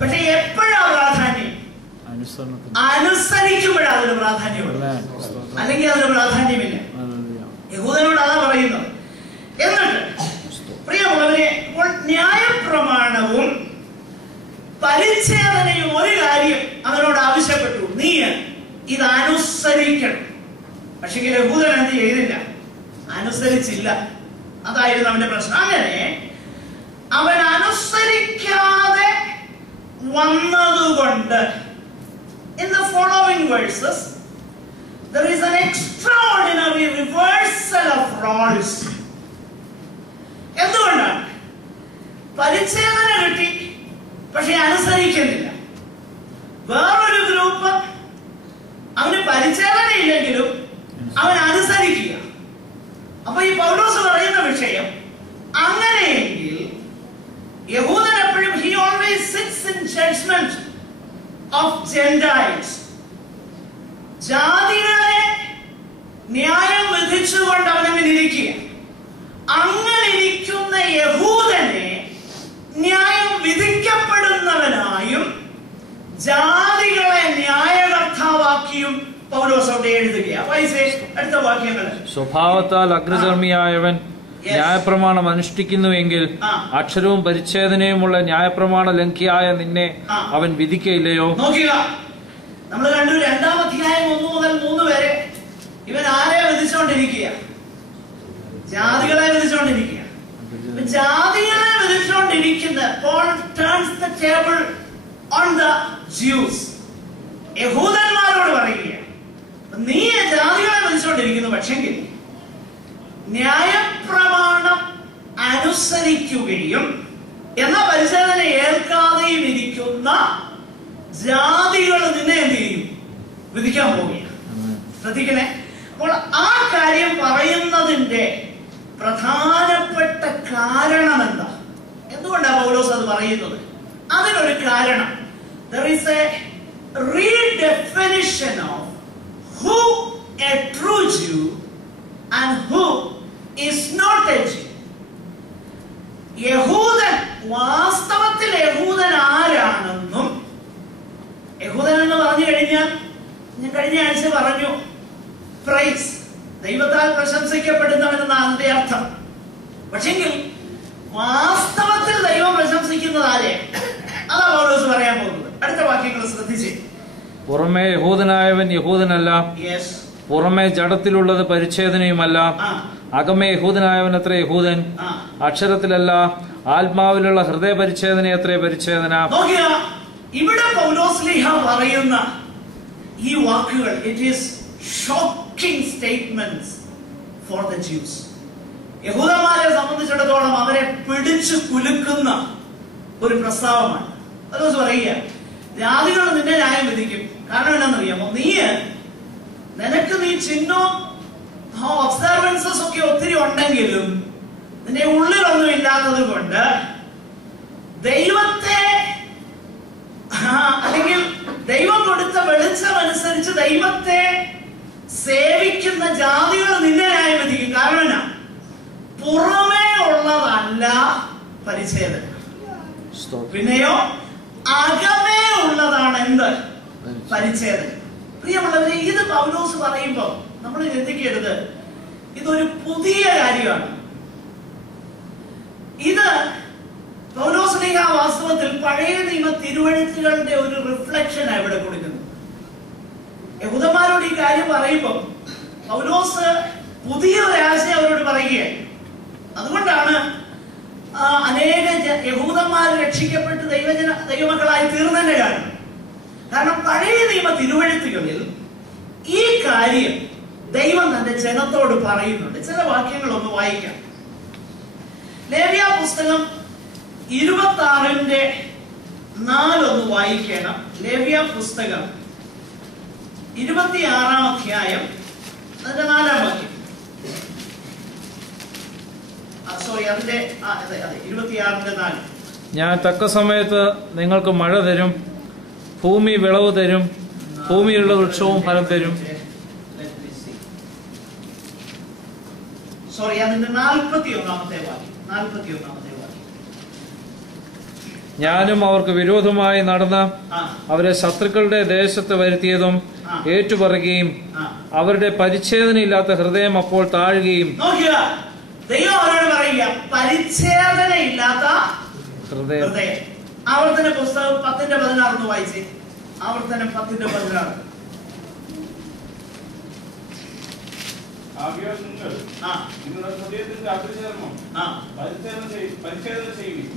പക്ഷെ എപ്പോഴാ പ്രാധാന്യം? അനുസരിക്കുമ്പോഴാ അതിന് പ്രാധാന്യമുള്ളൂ, അല്ലെങ്കിൽ അതിന് പ്രാധാന്യമില്ല. യഹൂദനോട് അതാ പറയുന്നത്. എന്നിട്ട് പ്രിയമുള്ളവരെ, ഇപ്പോൾ ന്യായപ്രമാണവും പരിച്ഛേദനയും ഒരു കാര്യം അവനോട് ആവശ്യപ്പെട്ടു, നീ ഇത് അനുസരിക്കണം. പക്ഷെ യഹൂദൻ എന്ത് ചെയ്തില്ല? അനുസരിച്ചില്ല. അതായിരുന്നു അവന്റെ പ്രശ്നം. അങ്ങനെ അവൻ അനുസരിക്കാതെ വന്നതുകൊണ്ട് in the following verses there is an extraordinary reversal of roles. എന്തുകൊണ്ടാണ്? പരിച്ഛേദന കിട്ടി, പക്ഷെ അനുസരിക്കുന്നില്ല. വേറൊരു ഗ്രൂപ്പ് അവന് പരിച്ഛേദന ഇല്ലെങ്കിലും അവൻ അനുസരിക്കുക. അപ്പൊ ഈ പൗലോസ് പറയുന്ന വിഷയം, അങ്ങനെയെങ്കിൽ യഹൂദൻ എപ്പോഴും he always sits in judgment of Gentiles. ജാതികളെ ന്യായം വിധിച്ചുകൊണ്ട് അവനങ്ങനെ ഇരിക്കുക. അങ്ങനെ ഇരിക്കുന്ന യഹൂദനെ ന്യായം വിധിക്കപ്പെടുന്നവനായും ജാതികളെ ന്യായകർത്താവാക്കിയും പൗലോസ് അവിടെ എഴുതുകയാണ്. അടുത്ത വാക്യങ്ങൾ. സ്വഭാവത്താൽ അഗ്രചർമ്മിയായവൻ ന്യായപ്രമാണം അനുഷ്ഠിക്കുന്നുവെങ്കിൽ അക്ഷരവും പരിച്ഛേദനയുമുള്ള ന്യായപ്രമാണ ലംഘിയായ നിന്നെ അവൻ വിധിക്കയില്ലയോ? നോക്കുക, നമ്മൾ കണ്ടു 2-ാം അധ്യായം 1 മുതൽ 3 വരെ ഇവൻ ആരെ വിധിച്ചുകൊണ്ടിരിക്കുക? ജാതികളെ വിധിച്ചുകൊണ്ടിരിക്കുക. ജാതികളെ വിധിച്ചുകൊണ്ടിരിക്കുന്ന Paul turns the table on the Jews. യഹൂദന്മാരോട് പറയുക, നീ ജാതികളെ വിധിച്ചുകൊണ്ടിരിക്കുന്നു, പക്ഷെങ്കിൽ ന്യായപ്രമാണം അനുസരിക്കുകയും എന്നാൽ പരിച്ഛേദന ഏൽക്കാതെയും ഇരിക്കുന്ന ജാതികൾ നിന്നെ എന്ത് ചെയ്യും? വിധിക്കാൻ പോവുകയാണ്. ശ്രദ്ധിക്കണേ. അപ്പോൾ ആ കാര്യം പറയുന്നതിന്റെ പ്രധാനപ്പെട്ട കാരണം എന്താ? എന്തുകൊണ്ടാണ് പൗലോസ് അത് പറയുന്നത്? അതിനൊരു കാരണം, there is a redefinition of who a true Jew and who is not a Jew. യഹൂദൻ വാസ്തവത്തിൽ യഹൂദൻ ആരാണെന്നും, യഹൂദൻ എന്ന് പറഞ്ഞു കഴിഞ്ഞാൽ ഞാൻ കഴിഞ്ഞ ആഴ്ച പറഞ്ഞു, പ്രൈസ്, ദൈവത്താൽ പ്രശംസിക്കപ്പെടുന്നവനെന്നാണ് അതിന്റെ അർത്ഥം. പക്ഷെങ്കിൽ വാസ്തവത്തിൽ ദൈവം പ്രശംസിക്കുന്നത് ആരെ? അതാ പൗലോസ് പറയാൻ പോകുന്നത്. അടുത്ത വാക്യങ്ങൾ ശ്രദ്ധിച്ച്. പുറമേ യഹൂദനായവൻ യഹൂദനല്ല, പുറമേ ജഡത്തിലുള്ളത് പരിച്ഛേദനയുമല്ല, അകമേ യഹൂദനായവൻ അത്ര യഹൂദൻ, അക്ഷരത്തിലല്ല ആത്മാവിലുള്ള ഹൃദയ പരിച്ഛേദന അത്ര പരിച്ഛേദന. ഇവിടെ പൗലോസ്ലീഹ പറയുന്ന ഈ വാക്കുകൾ, it is shocking statements for the Jews. യഹൂദന്മാരെ സംബന്ധിച്ചിടത്തോളം അവരെ പിടിച്ചു കുലുക്കുന്ന ഒരു പ്രസ്താവമാണ്. പൗലോസ് പറയുക, ജാതികൾ നിന്നെ ന്യായം വിധിക്കും. കാരണം എന്താണെന്നറിയാമോ? നിനക്ക് നീ ചിഹ്നവും ഒബ്സർവൻസസ് ഒക്കെ ഒത്തിരി ഉണ്ടെങ്കിലും നിന്റെ ഉള്ളിലൊന്നും ഇല്ലാത്തത് കൊണ്ട് ദൈവത്തെ അല്ലെങ്കിൽ ദൈവം കൊടുത്ത വെളിച്ചം അനുസരിച്ച് ദൈവത്തെ സേവിക്കുന്ന ജാതികൾ നിന്നെ ന്യായം വിധിക്കും. കാരണം എന്നാ? പുറമേ ഉള്ളതല്ല പരിച്ഛേദന, പിന്നെയോ അകമേ ഉള്ളതാണ് എന്ത്? പരിച്ഛേദന. പ്രിയമുള്ളവരെ, ഇത് പൗലോസ് പറയുമ്പോൾ നമ്മൾ ചിന്തിക്കരുത് ഇതൊരു പുതിയ കാര്യമാണ്. ഇത് പൗലോസ്ലീഹ വാസ്തവത്തിൽ പഴയ നിയമ തിരുവെഴുത്തുകളുടെ ഒരു റിഫ്ലക്ഷൻ ഇവിടെ കൊടുക്കുന്നത്. യഹൂദന്മാരോട് ഈ കാര്യം പറയുമ്പോൾ പൗലോസ് പുതിയ ഒരാശയം അവരോട് പറയുകയാണ്. അതുകൊണ്ടാണ് അനേക യഹൂദന്മാർ രക്ഷിക്കപ്പെട്ട് ദൈവമക്കളായി തീർന്നതിന്റെ കാരണം. കാരണം പഴയ നിയമ തിരുവെഴുത്തുകളിൽ ഈ കാര്യം ദൈവം തന്റെ ജനത്തോട് പറയുന്നുണ്ട്. ചില വാക്യങ്ങളൊന്ന് വായിക്കാം. ലേവ്യ പുസ്തകം 26:4 വായിക്കണം. ലേവ്യ പുസ്തകം 26-ാം അധ്യായം അതിന്റെ 4-ാം വാക്യം. അതിന്റെ 26-4. ഞാൻ തക്ക സമയത്ത് നിങ്ങൾക്ക് മഴ തരും, ഭൂമി വിളവ് തരും, ഭൂമിയിലുള്ള വൃക്ഷവും ഫലം തരും. അതിന്റെ 41-ാമത്തെ വാക്യം. ഞാനും അവർക്ക് വിരോധമായി നടന്ന അവരെ ശത്രുക്കളുടെ ദേശത്ത് വരുത്തിയതും ഏറ്റുപറയുകയും അവരുടെ പരിച്ഛേദനയില്ലാത്ത ഹൃദയം അപ്പോൾ താഴുകയും. ദൈവം അവരോട് പറയുക, പരിച്ഛേദനയില്ലാത്ത ഹൃദയം. ആവർത്തന പുസ്തകം 10:16 വായിച്ചേ. ആവർത്തനം 10:16.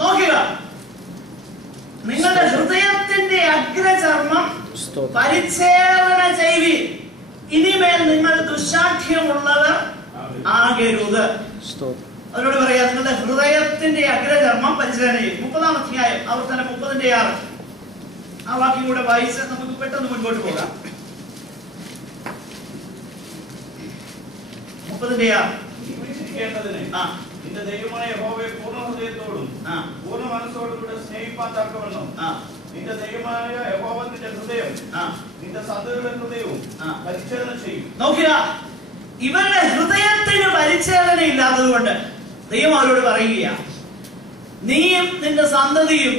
നോക്കുക, നിങ്ങളുടെ ഹൃദയത്തിന്റെ അഗ്രചർമ്മം പരിച്ഛേദന ചെയ്യുവിൻ, ഇനിമേൽ നിങ്ങൾ ദുശാഠ്യമുള്ളവർ ആകരുത്. അവരോട് പറയാ, നിങ്ങളുടെ ഹൃദയത്തിന്റെ അഗ്രചർമ്മം പരിച്ഛേദന ചെയ്യും. 30-ാം അധ്യായം ആവർത്തനം 30:6. ആ വാക്യം കൂടെ വായിച്ച് നമുക്ക് പെട്ടെന്ന് മുൻപോട്ട് പോകാം. 30:6. നിന്റെ ദൈവമായ യഹോവയെ പൂർണ്ണ ഹൃദയത്തോടും പൂർണ്ണ മനസ്സോടും കൂടെ സ്നേഹിപ്പാൻ തക്കവണ്ണം നിന്റെ ദൈവമായ യഹോവ നിന്റെ ഹൃദയം നിന്റെ സന്തതിയുടെ ഹൃദയവും പരിച്ഛേദന ചെയ്യും. നോക്കുക, ഇവരുടെ ഹൃദയത്തിന് പരിച്ഛേദന ഇല്ലാത്തത് കൊണ്ട് ദൈവം അവരോട് പറയുക, നീയും നിന്റെ സന്തതിയും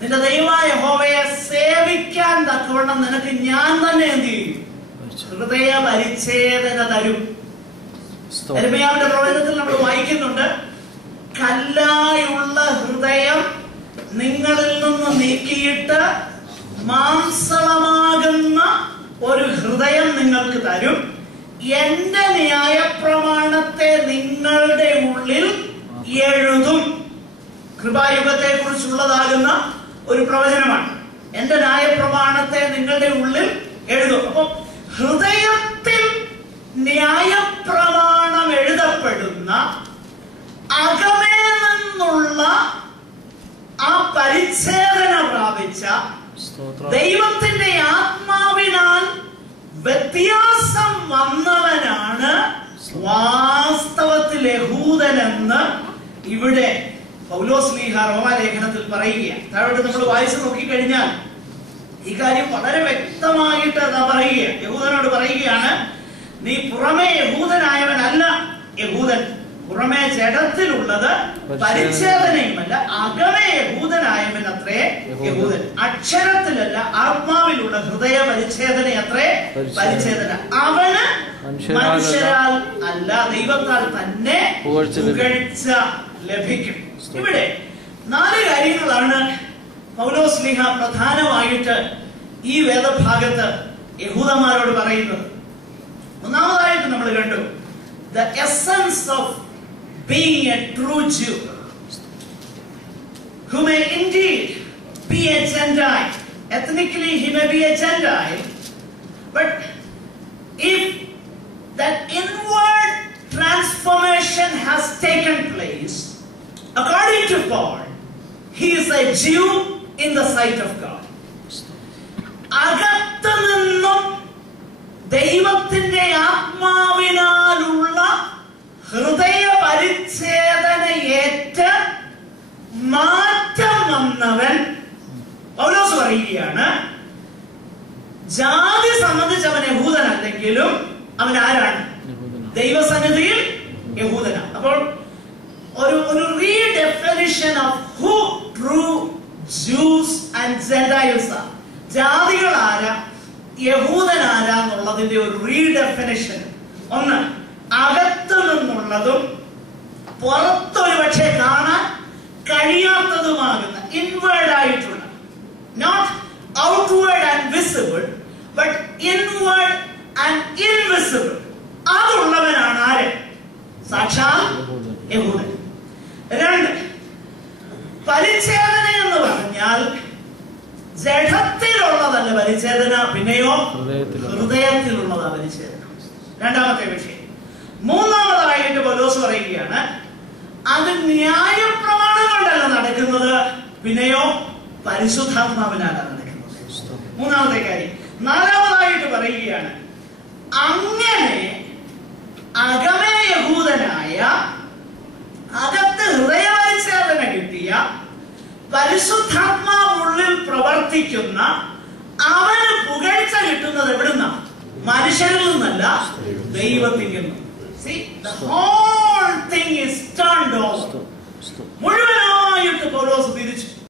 നിന്റെ ദൈവമായ യഹോവയെ സേവിക്കാൻ തക്കവണ്ണം നിനക്ക് ഞാൻ തന്നെ എന്ത് ചെയ്യും? ഹൃദയ പരിച്ഛേദന തരും. യെരമ്യാവിന്റെ പ്രവചനത്തിൽ നമ്മൾ വായിക്കുന്നുണ്ട്, കല്ലായുള്ള ഹൃദയം നിങ്ങളിൽ നിന്ന് നീക്കിയിട്ട് മാംസളമാകുന്ന ഒരു ഹൃദയം നിങ്ങൾക്ക് തരും, എന്റെ ന്യായപ്രമാണത്തെ നിങ്ങളുടെ ഉള്ളിൽ എഴുതും. കൃപായുഗത്തെ കുറിച്ചുള്ളതാകുന്ന ഒരു പ്രവചനമാണ്. എന്റെ ന്യായപ്രമാണത്തെ നിങ്ങളുടെ ഉള്ളിൽ എഴുതും. അപ്പൊ ഹൃദയത്തിൽ ന്യായപ്രമാണം എഴുതപ്പെടുന്ന അകമേ നിന്നുള്ള ആ പരിച്ഛേദന പ്രാപിച്ച ദൈവത്തിന്റെ ആത്മാവിനാൽ വ്യത്യാസം വന്നവനാണ് വാസ്തവത്തിൽ യഹൂദനെന്ന് ഇവിടെ പൗലോസ്ലീഹ റോമാലേഖനത്തിൽ പറയുകയാണ്. താഴോട്ട് നമ്മൾ വായിച്ചു നോക്കിക്കഴിഞ്ഞാൽ ഈ കാര്യം വളരെ വ്യക്തമായിട്ട് പറയുക. യഹൂദനോട് പറയുകയാണ്, നീ പുറമേ യഹൂദനായവനല്ല യഹൂദൻ, പുറമേ ജഡത്തിലുള്ളത് പരിച്ഛേദനയുമല്ല, അകമേ യഹൂദനായവൻ അത്രേ യഹൂദൻ. അക്ഷരത്തിലല്ല, ആത്മാവിലുള്ള ഹൃദയ പരിച്ഛേദന അത്രേ പരിച്ഛേദന. അവന് മനുഷ്യരാൽ അല്ല ദൈവത്താൽ തന്നെ പുകഴ്ച ലഭിക്കും. ഇവിടെ 4 കാര്യങ്ങളാണ് പൗലോസ്ലീഹ പ്രധാനമായിട്ട് ഈ വേദഭാഗത്ത് യഹൂദന്മാരോട് പറയുന്നത്. ഒന്നാമതായിട്ട് നമ്മൾ കണ്ടു, the essence of being a true Jew, who may indeed be a Gentile. Ethnically he may be a Gentile, but if that inward transformation has taken place, according to Paul, he is a Jew in the sight of God. അകത്തു നിന്നും ദൈവത്തിന്റെ ആത്മാവിനാലുള്ള ഹൃദയ പരിച്ഛേദനയേറ്റ് മാറ്റം വന്നവൻ പൗലോസ് പറയുകയാണ്, ജാതി സംബന്ധിച്ച് അവൻ യഹൂദനല്ലെങ്കിലും അവൻ ആരാണ്? ദൈവസന്നിധിയിൽ യഹൂദനാണ്. അപ്പോൾ ഒരു redefinition of who true Jews and Gentiles ആണ്. ജാതികൾ ആരാ, യഹൂദൻ ആരാ എന്നുള്ളതിന്റെ ഒരു റീഡെഫിനിഷൻ. ഒന്ന്, അകത്തു നിന്നുള്ളതും പുറത്തൊരു പക്ഷെ കാണാൻ കഴിയാത്തതുമാകുന്ന ഇൻവേർഡ് ആയിട്ടുള്ള, not outward and visible but inward and invisible, അതുള്ളവനാണ് ആര്? സാക്ഷാൽ യഹൂദൻ. 2, പരിച്ഛേദന എന്ന് പറഞ്ഞാൽ ജഡത്തിലുള്ളതല്ല പരിച്ഛേദന, പിന്നെയോ ഹൃദയത്തിലുള്ളതാ പരിച്ഛേദന. 2ാമത്തെ വിഷയം. 3ാമതായിട്ട് പൗലോസ് പറയുകയാണ്, അത് ന്യായപ്രമാണം കൊണ്ടല്ല നടക്കുന്നത്, പിന്നെയോ പരിശുദ്ധാത്മാവിനാലാണ് നടക്കുന്നത്. 3ാമത്തെ കാര്യം. 4ാമതായിട്ട് പറയുകയാണ്, അങ്ങനെ അകമേ യഹൂദനായ, അകത്ത് ഹൃദയപരിച്ഛേദന കിട്ടിയ, പരിശുദ്ധാത്മാവുള്ളിൽ പ്രവർത്തിക്കുന്ന അവന് പുകഴ്ച കിട്ടുന്നത് എവിടുന്ന? മനുഷ്യരിൽ നിന്നല്ല, ദൈവത്തിൽ നിന്നും. See, the whole thing is turned over. മുഴുവനായിട്ട് പൗലോസ്